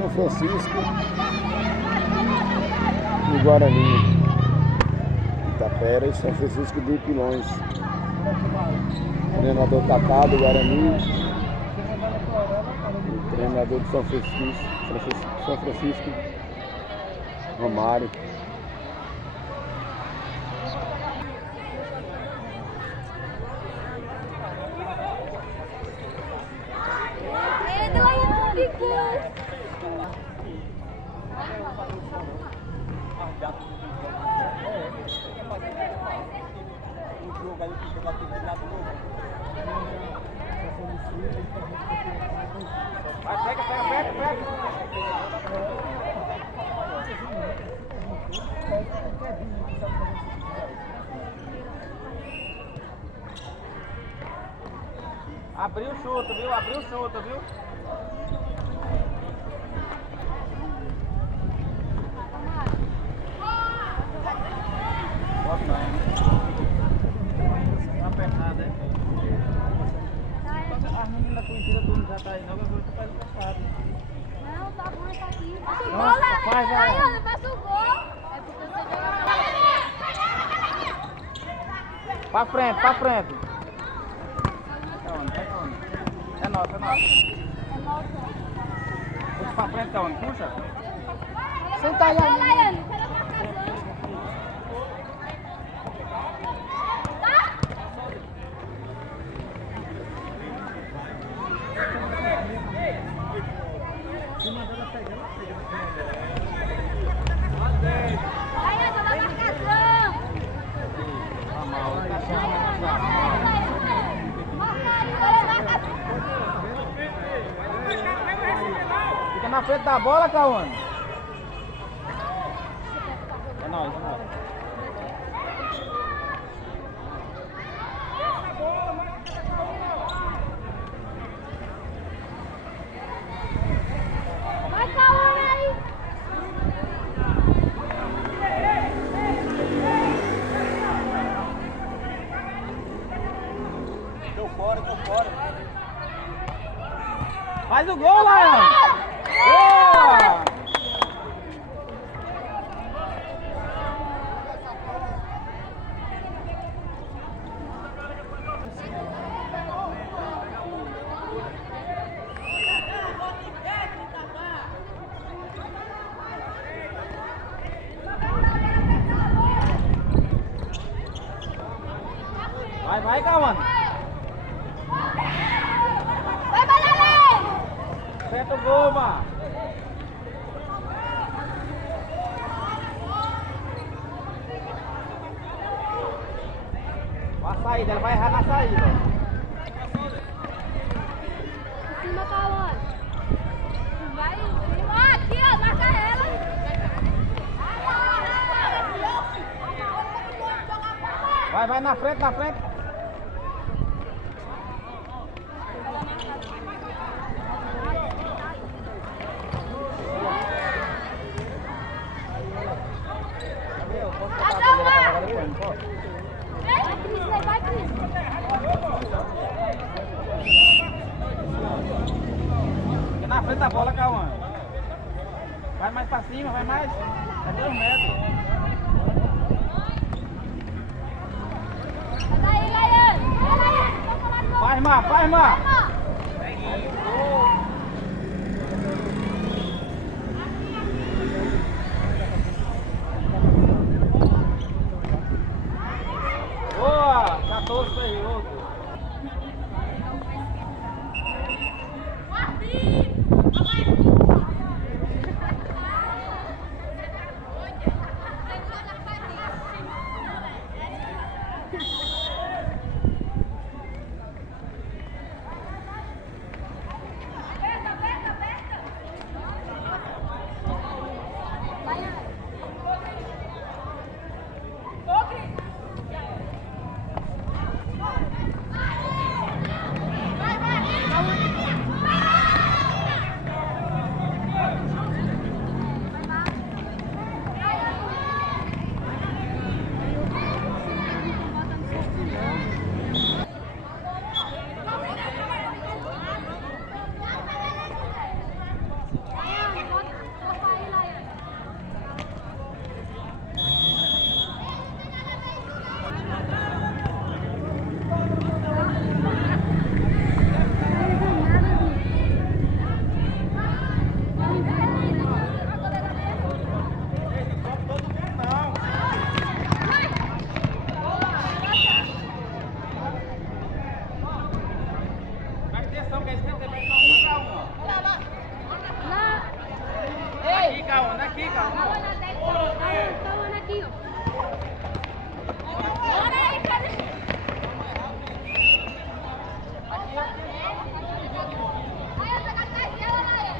São Francisco e Guarani. Itapera e São Francisco de Pilões. Treinador Tatá do Guarani. O treinador de São Francisco, Romário. Abriu o chuta, viu? Abriu o chuta, viu? Bota não. Tá apertado, hein? As meninas conhecidas tudo já tá aí, não, agora tá faz o Não, tá bom, tá aqui. Passa o Nossa, gol, faz, Laiane, passa o gol. É porque você joga pra frente, pra frente. É nossa, é nossa. É nossa. Puxa pra frente, tá onde? Puxa. Senta aí, Laiane. Fica na frente da bola, Cauane. É nóis, é nóis. Vai, Cauane. Tô fora. Faz o gol, Laiane. Boa! Vai, Cauane. Vai, Madalena. Acerta o gol, mano. A saída, ela vai errar na saída. Em cima, Cauane. Vai, aqui, ó, marca ela. Vai na frente, na frente. Vai, Cris. Fica na frente da bola, Cauane. Vai mais pra cima, vai mais. É 2 metros. Vai daí, Laiane. Faz, Mar. Boa! 14 fez outro. Aqui, Cauã, aqui, Cauã. Cauã aqui, ó. Bora aí, cadê? Aí, eu pego atrás dela, Laia.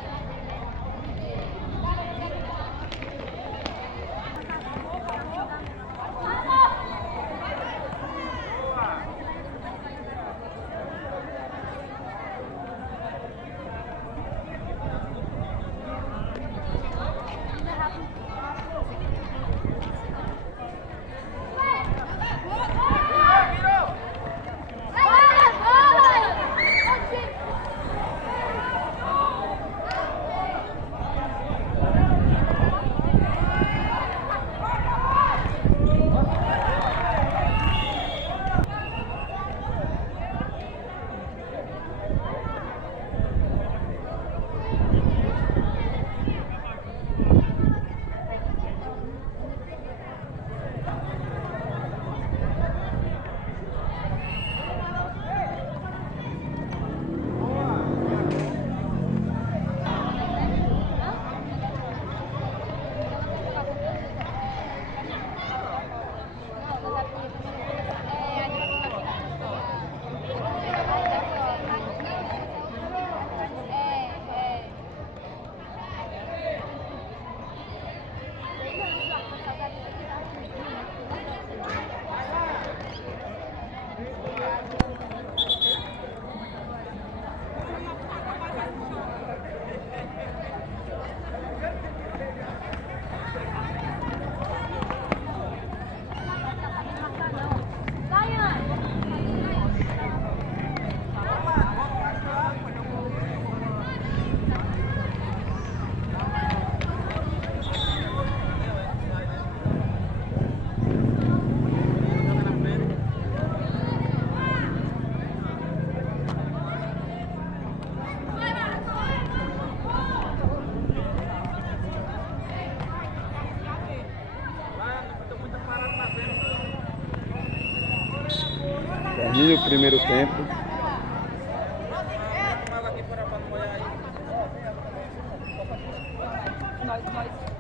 Termina o primeiro tempo.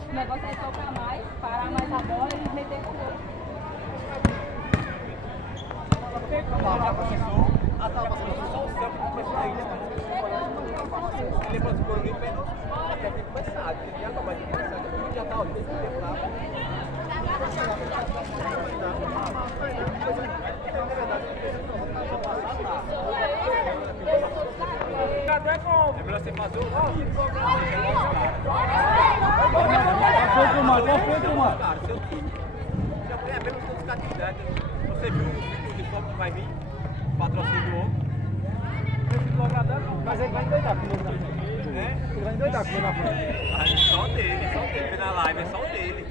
O negócio é tocar mais, parar mais a bola e meter com o gol. Só o céu que começou aí. Ele depois do Corinthians pegou até ter começado. Ele já acabou de começar. Já tá, ó, desde o tempo lá. É melhor você fazer o cara, seu time. Já tem a mesma quantidade. Você viu o vídeo de foco que vai vir? Patrocínio do outro. Mas ele vai endoidar comigo na frente. Ele vai endoidar comigo na frente. Ah, só dele. Na live é só dele.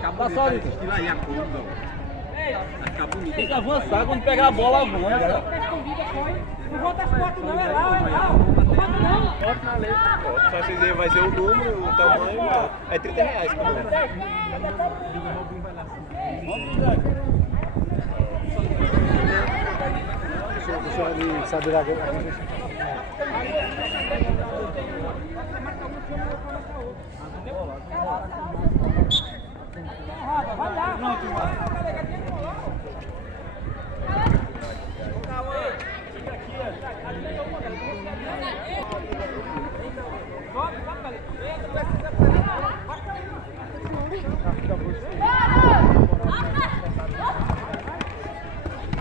Tá só ali. Aquilo aí, a curva. Vai ficar bonito. Tem que avançar, quando pegar a bola, avança. Não volta as fotos não, é lá, Não volta não. Só vocês aí vai ser o número, o tamanho. É R$30 por número. Deixa eu ali saber agora. Vai lá.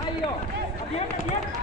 Aí, ó. Adianta, adianta.